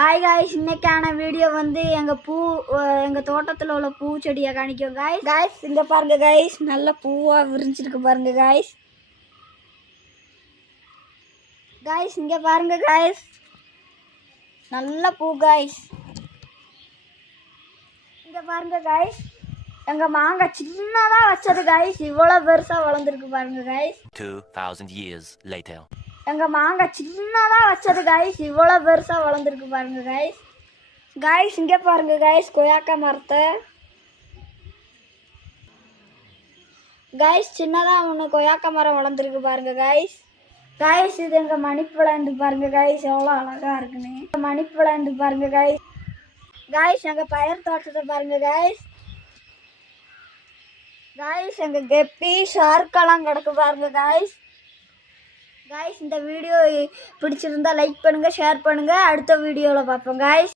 Hi guys, இன்னைக்கான video வந்து எங்கள் தோட்டத்தில் உள்ள பூச்செடியை காணிக்கும் காய்ஸ். இங்கே பாருங்க காய்ஸ், நல்ல பூவாக விரிஞ்சிருக்கு பாருங்க காய்ஸ். இங்கே பாருங்க காய்ஸ், நல்ல பூ காய்ஸ். இங்கே பாருங்க காய்ஸ், எங்கள் மாங்காய் சின்னதாக வச்சது காய்ஸ் இவ்வளோ பெருசாக வளர்ந்துருக்கு பாருங்க காய்ஸ். 2000 years later. எங்கள் மாங்காய் சின்னதாக வச்சது காய்ஸ் இவ்வளோ பெருசாக வளர்ந்துருக்கு பாருங்க காய்ஸ். இங்கே பாருங்க காய்ஸ், கொய்யாக்கா மரத்தை காய்ஸ் சின்னதாக ஒன்று கொய்யாக்கா மரம் வளர்ந்துருக்கு பாருங்க காய்ஸ். இது எங்கள் மணி பிளான்ட் பாருங்க காய்ஸ், எவ்வளோ அழகாக இருக்குன்னு. மணி பிளான்ட் பாருங்க காய்ஸ். எங்கள் பயிர் தோட்டத்தை பாருங்க காய்ஸ். எங்கள் கெப்பி ஷார்க்கெல்லாம் கிடக்கு பாருங்க காய்ஸ். இந்த வீடியோ பிடிச்சிருந்தா லைக் பண்ணுங்கள், ஷேர் பண்ணுங்கள். அடுத்த வீடியோவில் பார்ப்போம் காய்ஸ்.